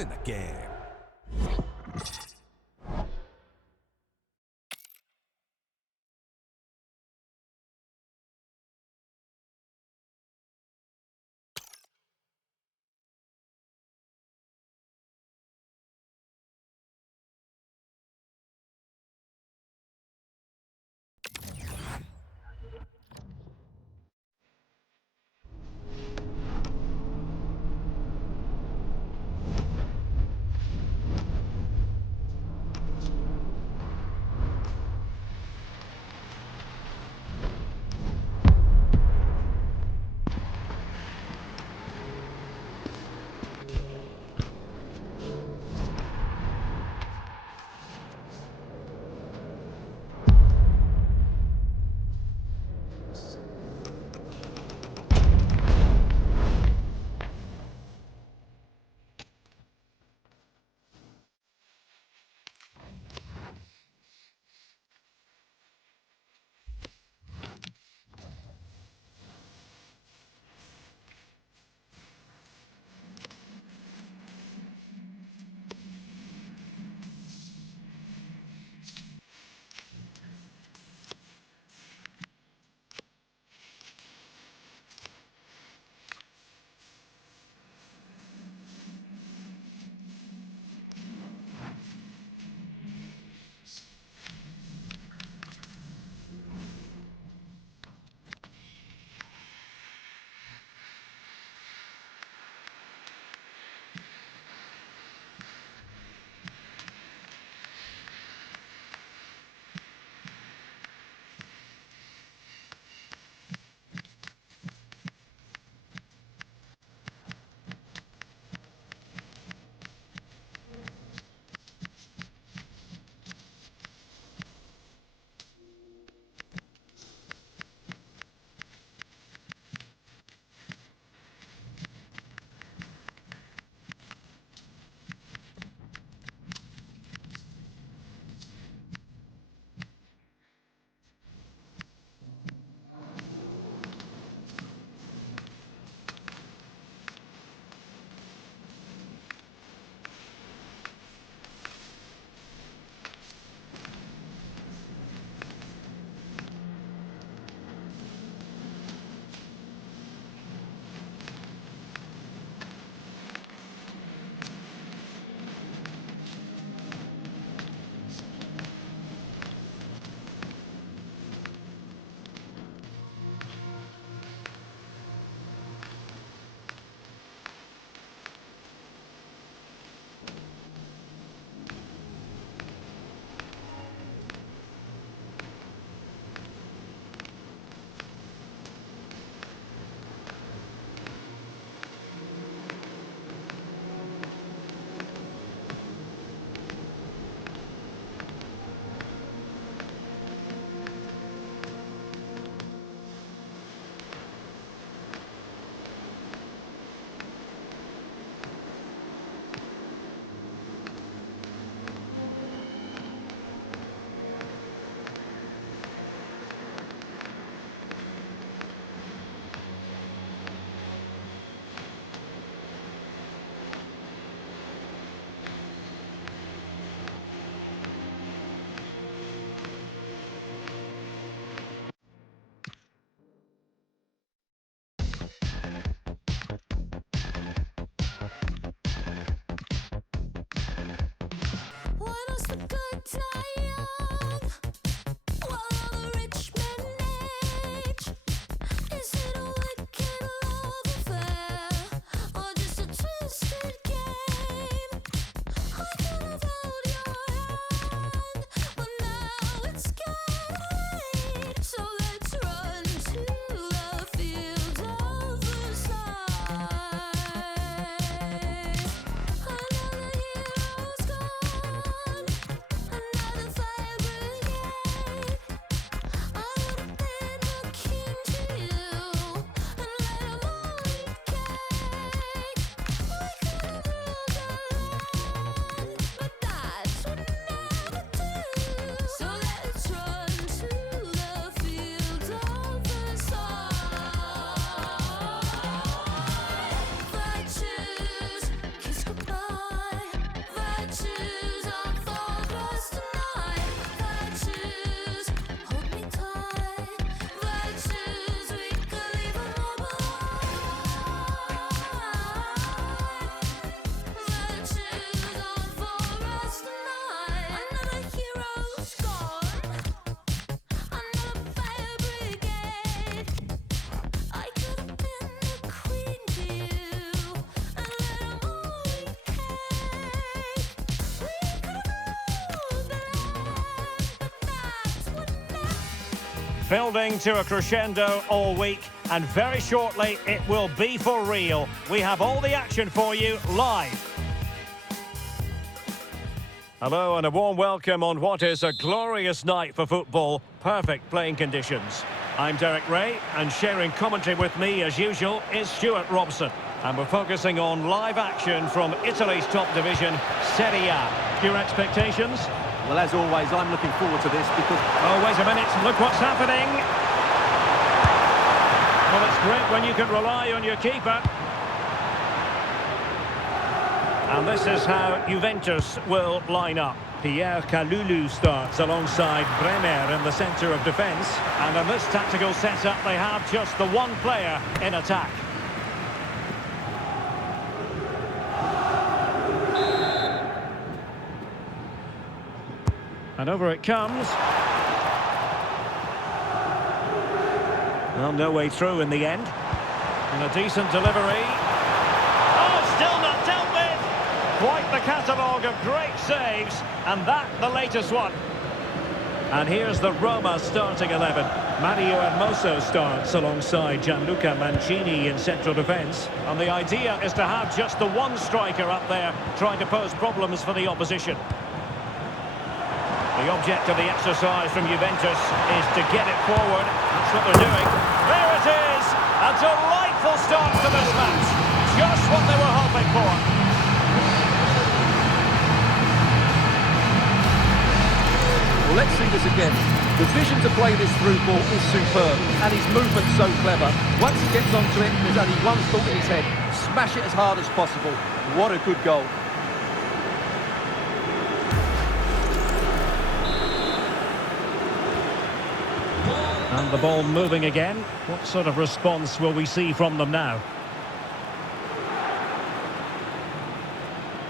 in the game. Building to a crescendo all week, and very shortly it will be for real. We have all the action for you live. Hello and a warm welcome on what is a glorious night for football. Perfect playing conditions. I'm Derek Ray, and sharing commentary with me as usual is Stuart Robson. And we're focusing on live action from Italy's top division, Serie A. Your expectations? Well, as always, I'm looking forward to this because... Oh, wait a minute, look what's happening. Well, it's great when you can rely on your keeper. And this is how Juventus will line up. Pierre Kalulu starts alongside Bremer in the centre of defence. And in this tactical setup, they have just the one player in attack. And over it comes. Well, no way through in the end. And a decent delivery. Oh, still not dealt with! Quite the catalogue of great saves. And that, the latest one. And here's the Roma starting 11. Mario Hermoso starts alongside Gianluca Mancini in central defence. And the idea is to have just the one striker up there trying to pose problems for the opposition. The object of the exercise from Juventus is to get it forward. That's what they're doing. There it is! A delightful start to this match. Just what they were hoping for. Well, let's see this again. The vision to play this through ball is superb, and his movement's so clever. Once he gets onto it, there's only one thought in his head. Smash it as hard as possible. What a good goal. And the ball moving again. What sort of response will we see from them now?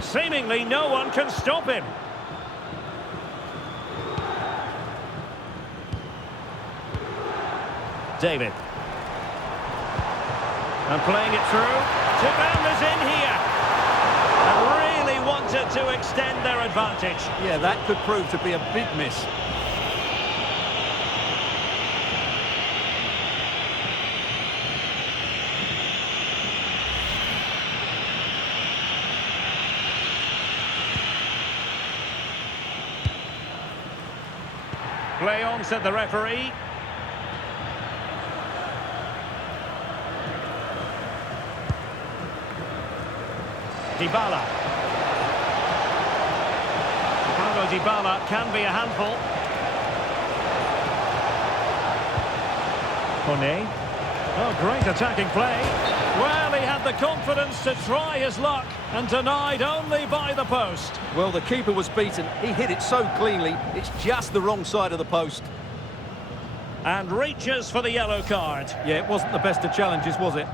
Seemingly no one can stop him. David. And playing it through. Tiban's in here. And really wanted to extend their advantage. Yeah, that could prove to be a big miss. Play on, said the referee. Dybala. Paulo Dybala can be a handful. Kone. Oh, great attacking play. Well, he had the confidence to try his luck and denied only by the post. Well, the keeper was beaten. He hit it so cleanly, it's just the wrong side of the post. And reaches for the yellow card. Yeah, it wasn't the best of challenges, was it?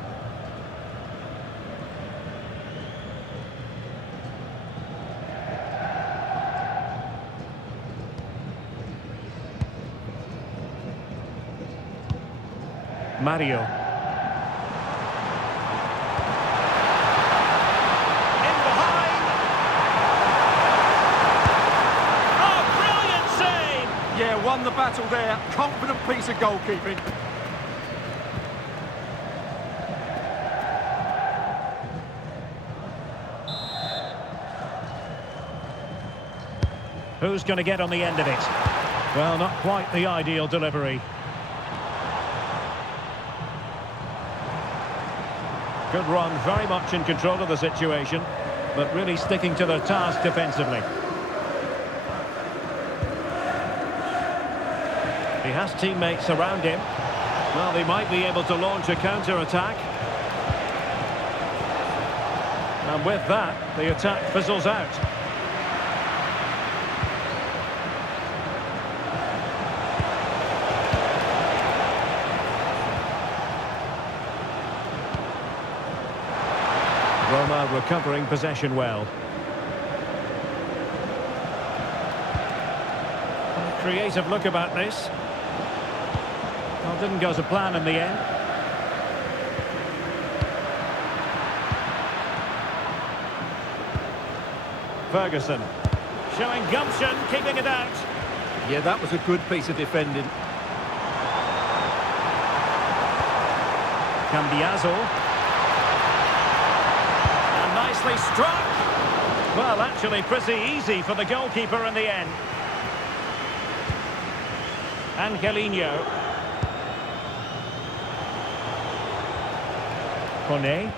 Mario. Yeah, won the battle there. Confident piece of goalkeeping. Who's going to get on the end of it? Well, not quite the ideal delivery. Good run, very much in control of the situation, but really sticking to their task defensively. He has teammates around him. Well, they might be able to launch a counter-attack. And with that, the attack fizzles out. Roma recovering possession well. Creative look about this. Well, didn't go to plan in the end. Ferguson showing gumption, keeping it out. Yeah, that was a good piece of defending. Cambiazo. And nicely struck. Well, actually pretty easy for the goalkeeper in the end. Angelino. Kone.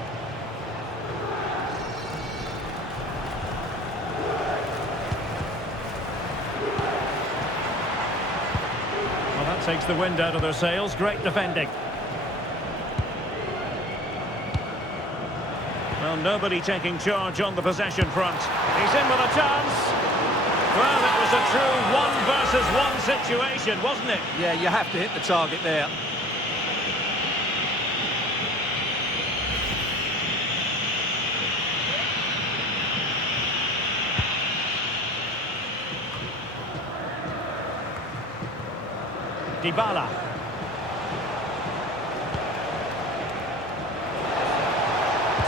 Well, that takes the wind out of their sails. Great defending. Well, nobody taking charge on the possession front. He's in with a chance. Well, it was a true 1 versus 1 situation, wasn't it? Yeah, you have to hit the target there. Dybala.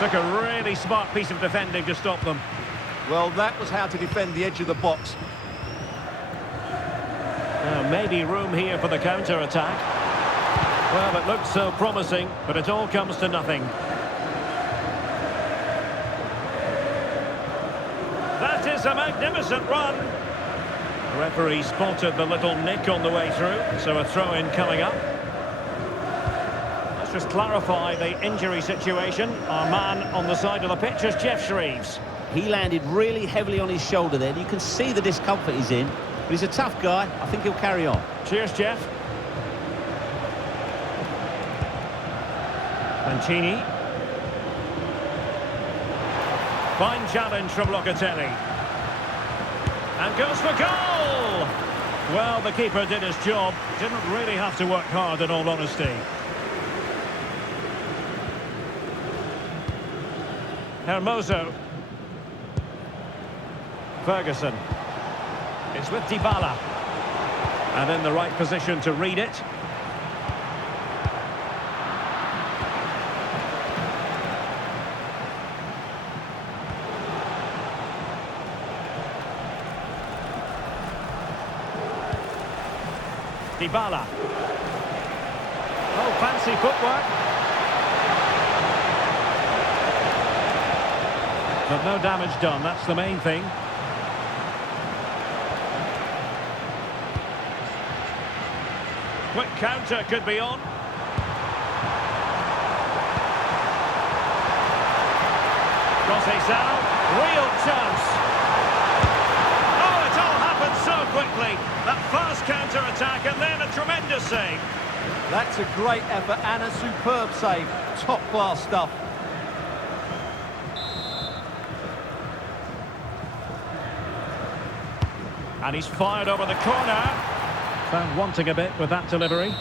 Took a really smart piece of defending to stop them. Well, that was how to defend the edge of the box. Maybe room here for the counter-attack. Well, it looked so promising, but it all comes to nothing. That is a magnificent run. The referee spotted the little nick on the way through, so a throw-in coming up. Let's just clarify the injury situation. Our man on the side of the pitch is Jeff Shreves. He landed really heavily on his shoulder there. You can see the discomfort he's in, but he's a tough guy. I think he'll carry on. Cheers, Jeff. Mancini. Fine challenge from Locatelli. And goes for goal! Well, the keeper did his job. Didn't really have to work hard, in all honesty. Hermoso. Ferguson. It's with Dybala. And in the right position to read it. Dybala. Oh, fancy footwork. But no damage done, that's the main thing. Quick counter could be on. Conceição, real chance. Oh, it all happened so quickly. That fast counter-attack and then a tremendous save. That's a great effort and a superb save. Top-class stuff. And he's fired over the corner. Found wanting a bit with that delivery.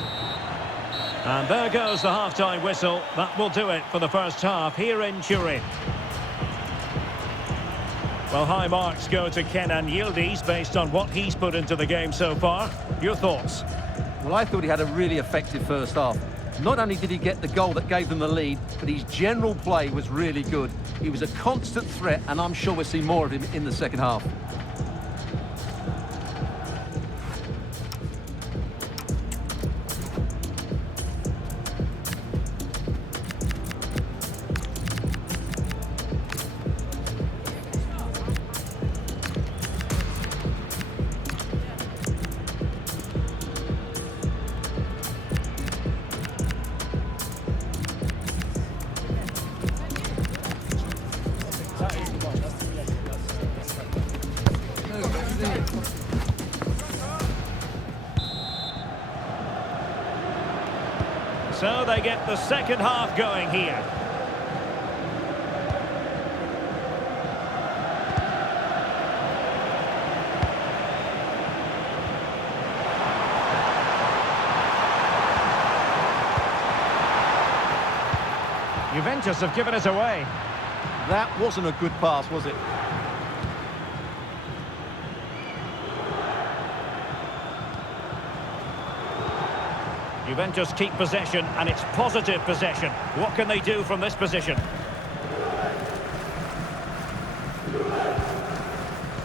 And there goes the half-time whistle. That will do it for the first half here in Turin. Well, high marks go to Kenan Yildiz based on what he's put into the game so far. Your thoughts? Well, I thought he had a really effective first half. Not only did he get the goal that gave them the lead, but his general play was really good. He was a constant threat, and I'm sure we'll see more of him in the second half. So they get the second half going here. Juventus have given it away. That wasn't a good pass, was it? Juventus keep possession, and it's positive possession. What can they do from this position?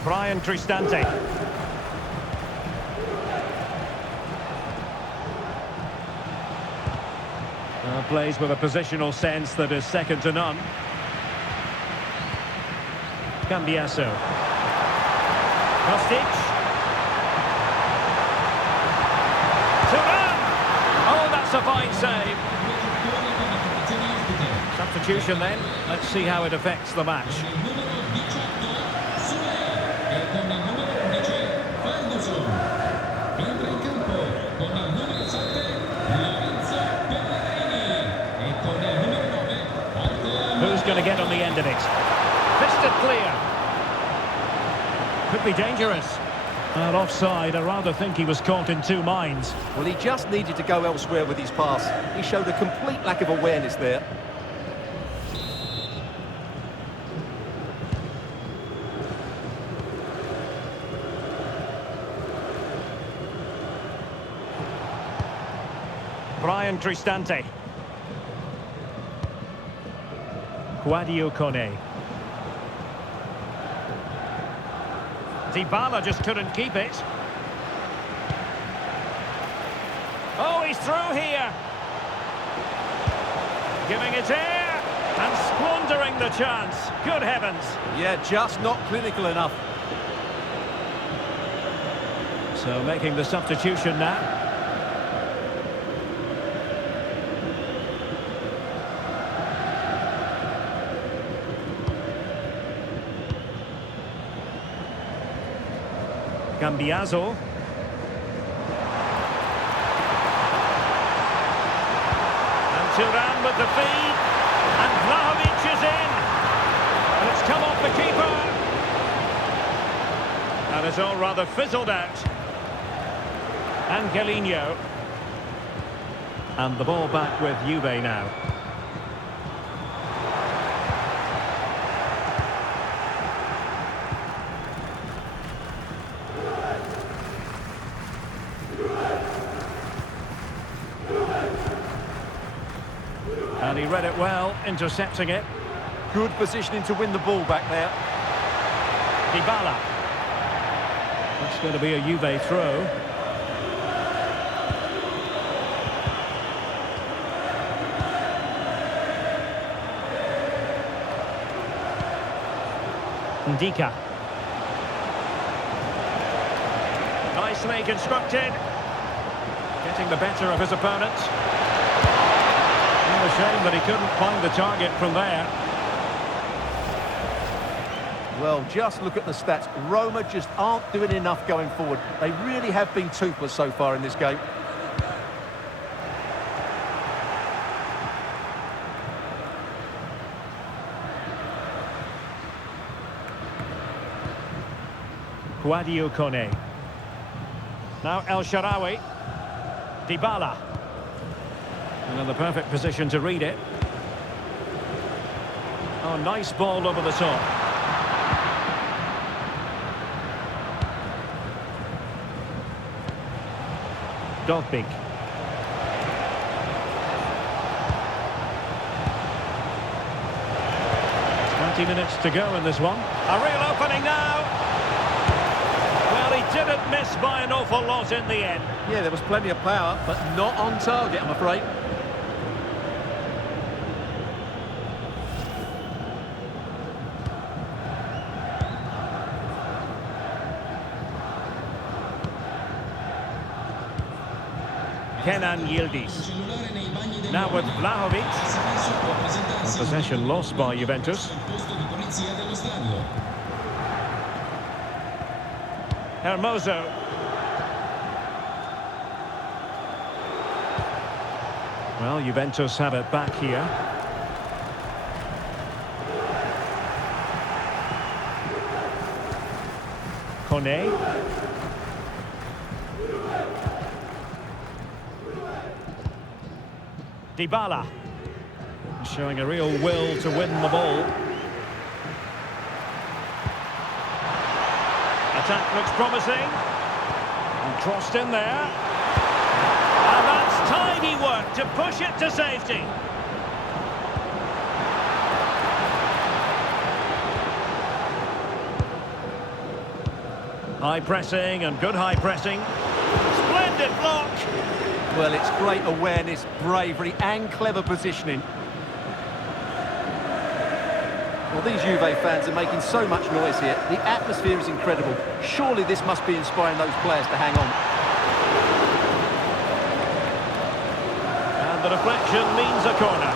Brian Cristante. plays with a positional sense that is second to none. Cambiaso. Kostic. Turan! Oh, that's a fine save. Substitution then. Let's see how it affects the match. Who's going to get on the end of it? Fisted clear. Could be dangerous. Well, offside. I rather think he was caught in two minds. Well, he just needed to go elsewhere with his pass. He showed a complete lack of awareness there. Brian Cristante. Guadio Kone. Dybala just couldn't keep it. Oh, he's through here. Giving it air and squandering the chance. Good heavens. Yeah, just not clinical enough. So making the substitution now. Cambiaso. And Turan with the feed. And Vlahovic is in. And it's come off the keeper. And it's all rather fizzled out. Angelino. And the ball back with Juve now. And he read it well, intercepting it. Good positioning to win the ball back there. Dybala. That's going to be a Juve throw. Ndika. Nicely constructed. Getting the better of his opponent. A shame that he couldn't find the target from there. Well, just look at the stats. Roma just aren't doing enough going forward. They really have been toothless so far in this game. Guadio Kone. Now El Shaarawy. Dybala. And in the perfect position to read it. Oh, nice ball over the top. Dogbig. Minutes to go in this one. A real opening now. Well, he didn't miss by an awful lot in the end. Yeah, there was plenty of power, but not on target, I'm afraid. Kenan Yildiz. Now with Vlahovic. And possession lost by Juventus. Hermoso. Well, Juventus have it back here. Kone. Dybala. Showing a real will to win the ball. Attack looks promising. And crossed in there. And that's tidy work to push it to safety. High pressing and good high pressing. Splendid block. Well, it's great awareness, bravery and clever positioning. Well, these Juve fans are making so much noise here. The atmosphere is incredible. Surely this must be inspiring those players to hang on. And the deflection means a corner.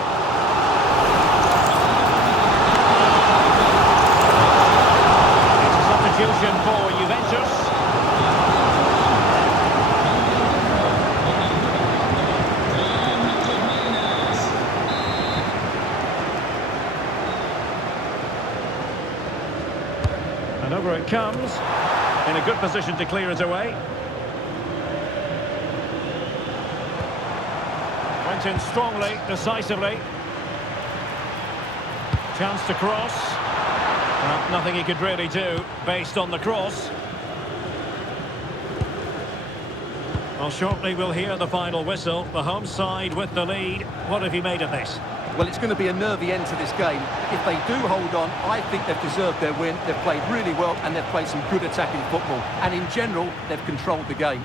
It's a substitution for Juventus. And over it comes, in a good position to clear it away. Went in strongly, decisively. Chance to cross. Well, nothing he could really do based on the cross. Well, shortly we'll hear the final whistle. The home side with the lead. What have you made of this? Well, it's going to be a nervy end to this game. If they do hold on, I think they've deserved their win. They've played really well and they've played some good attacking football. And in general, they've controlled the game.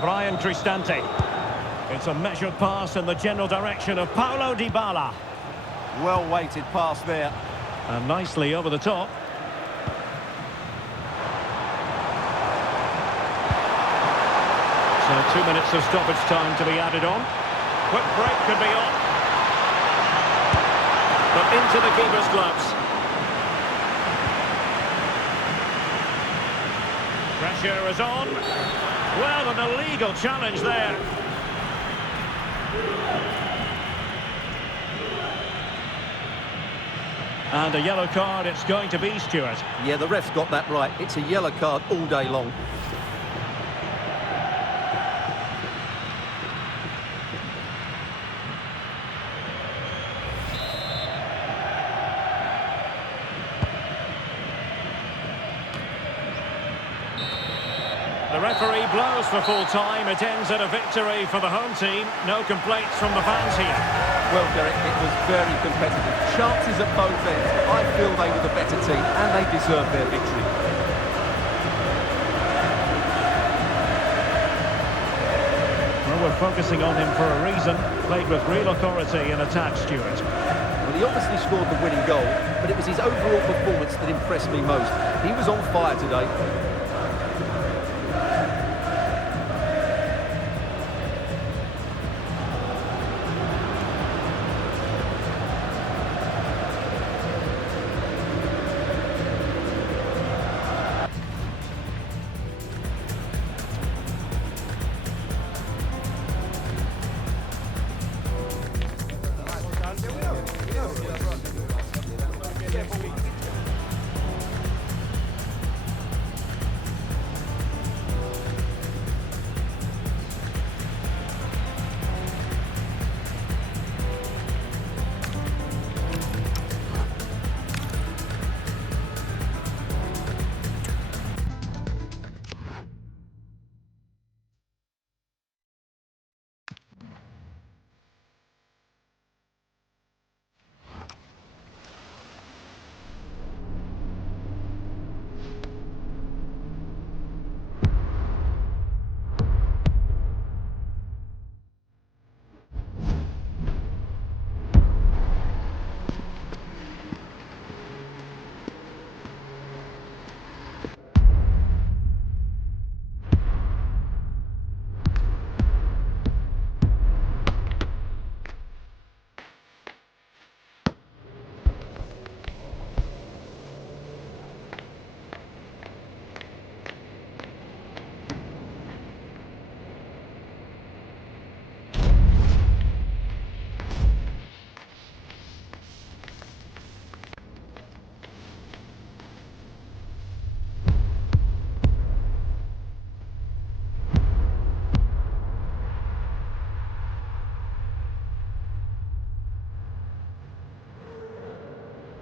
Brian Cristante. It's a measured pass in the general direction of Paulo Dybala. Well-weighted pass there. And nicely over the top. So 2 minutes of stoppage time to be added on. Quick break could be on. But into the keeper's gloves. Pressure is on. Well, an illegal challenge there. And a yellow card it's going to be, Stuart. Yeah, the ref's got that right. It's a yellow card all day long. The referee blows for full time. It ends at a victory for the home team. No complaints from the fans here. Well, Derek, it was very competitive. Chances at both ends. I feel they were the better team and they deserved their victory. Well, we're focusing on him for a reason. Played with real authority in attack, Stuart. Well, he obviously scored the winning goal, but it was his overall performance that impressed me most. He was on fire today.